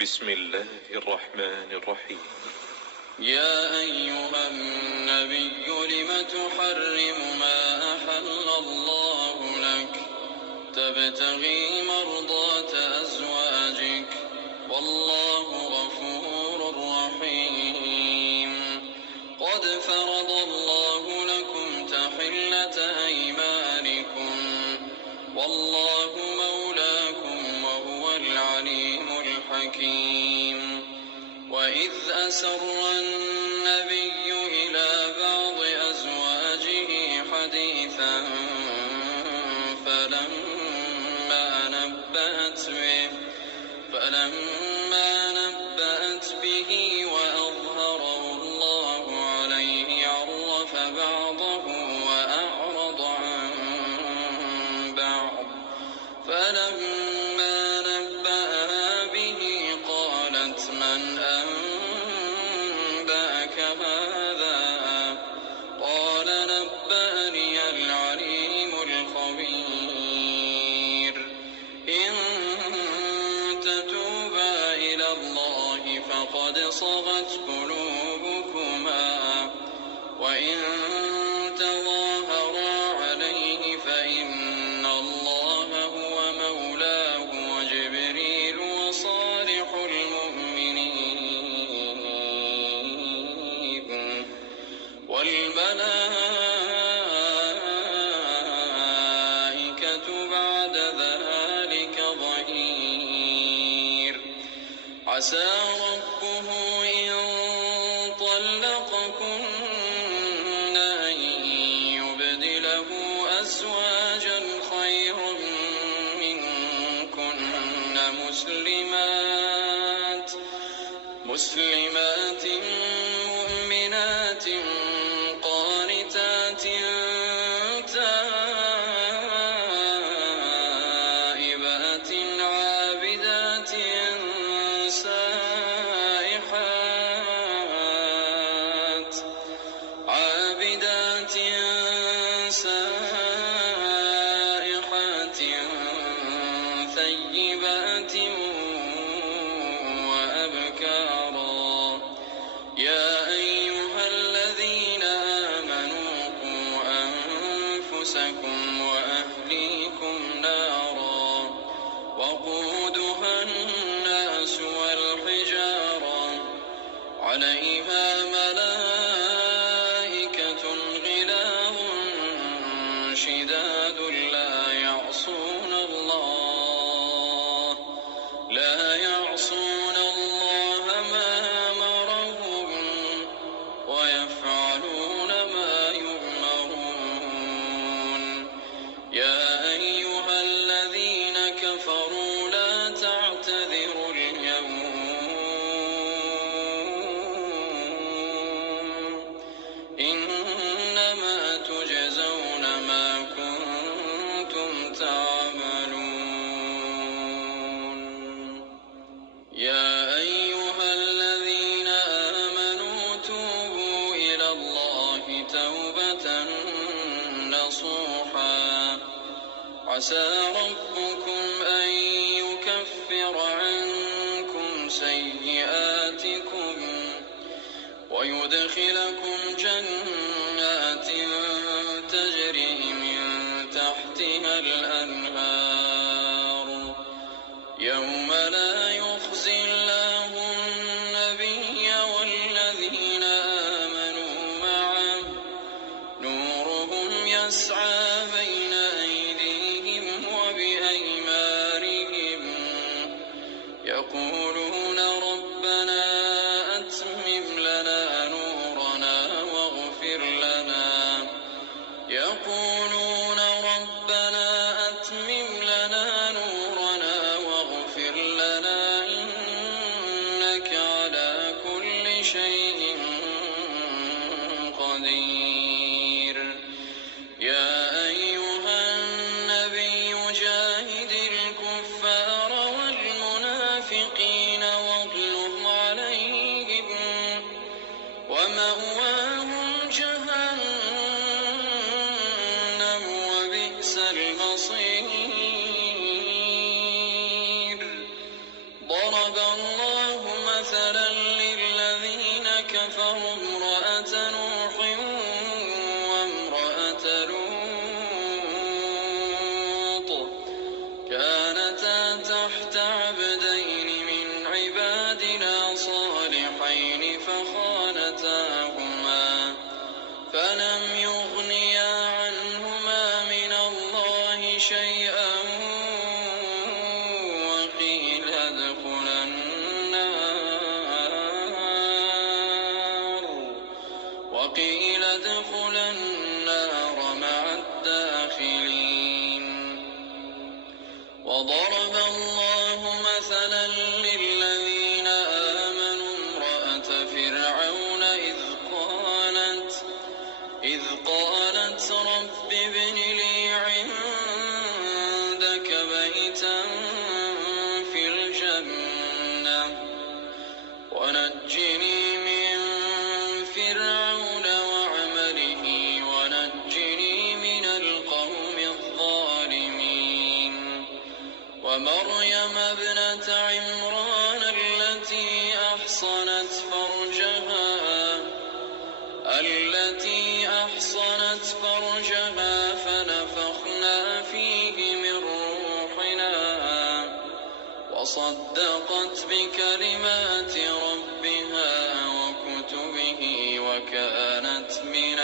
بسم الله الرحمن الرحيم. يا أيها النبي لم تحرم ما أحل الله لك تبتغي مرضات أزواجك والله غفور رحيم. قد فرض الله لكم تحلة أيمانكم والله مولاكم وهو العليم الحكيم. وإذ أسر النبي إلى بعض أزواجه حديثا فلما نبأت به وأظهره الله عليه عرف بعضه وأعرض عن بعض. فلما نبأها به قالت من أنبأك هذا؟ قال نبأني العليم الخبير. إن تتوبا إلى الله فقد صغت قلوبكما وإن تظاهرا عليه فإن الله هو مولاه وجبريل وصالح المؤمنين والملائكة بعد ذلك ظهير. عسى ربه إن طلقكن أن يبدله أزواجا خيرا منكن مسلمات مؤمنات قانتات تائبات عابدات سائحات ثيبات وأبكارا. يا أيها الذين آمنوا قوا أنفسكم وأهليكم نارا وقودها الناس والحجارة عليها ملائكة غلاظ شداد لا يعصون الله ما أمرهم ويفعلون ما يؤمرون. يا أيها الذين كفروا لا تعتذروا اليوم إنما تجزون ما كنتم تعملون. يا أيها الذين آمنوا توبوا إلى الله توبة نصوحا عسى ربكم أن يكفر عنكم سيئاتكم ويدخلكم جنات تجري من تحتها الأنهار يوم لا يخزي الله النبي والذين آمنوا معه نورهم يسعى بين أيديهم وبأيمانهم يقولون ربنا أتمم لنا نورنا واغفر لنا إنك على كل شيء قدير. يا أيها النبي جاهد الكفار والمنافقين واغلظ عليهم ومأواهم جهنم وبئس المصير. ضرب الله إذ قالت رب ابن لي عندك بيتا في الجنة ونجني من فرعون وعمله ونجني من القوم الظالمين ومريم ابنة عمران التي أحصنت فرجها فنفخنا فيه من روحنا وصدقت بكلمات ربها وكتبه وكانت من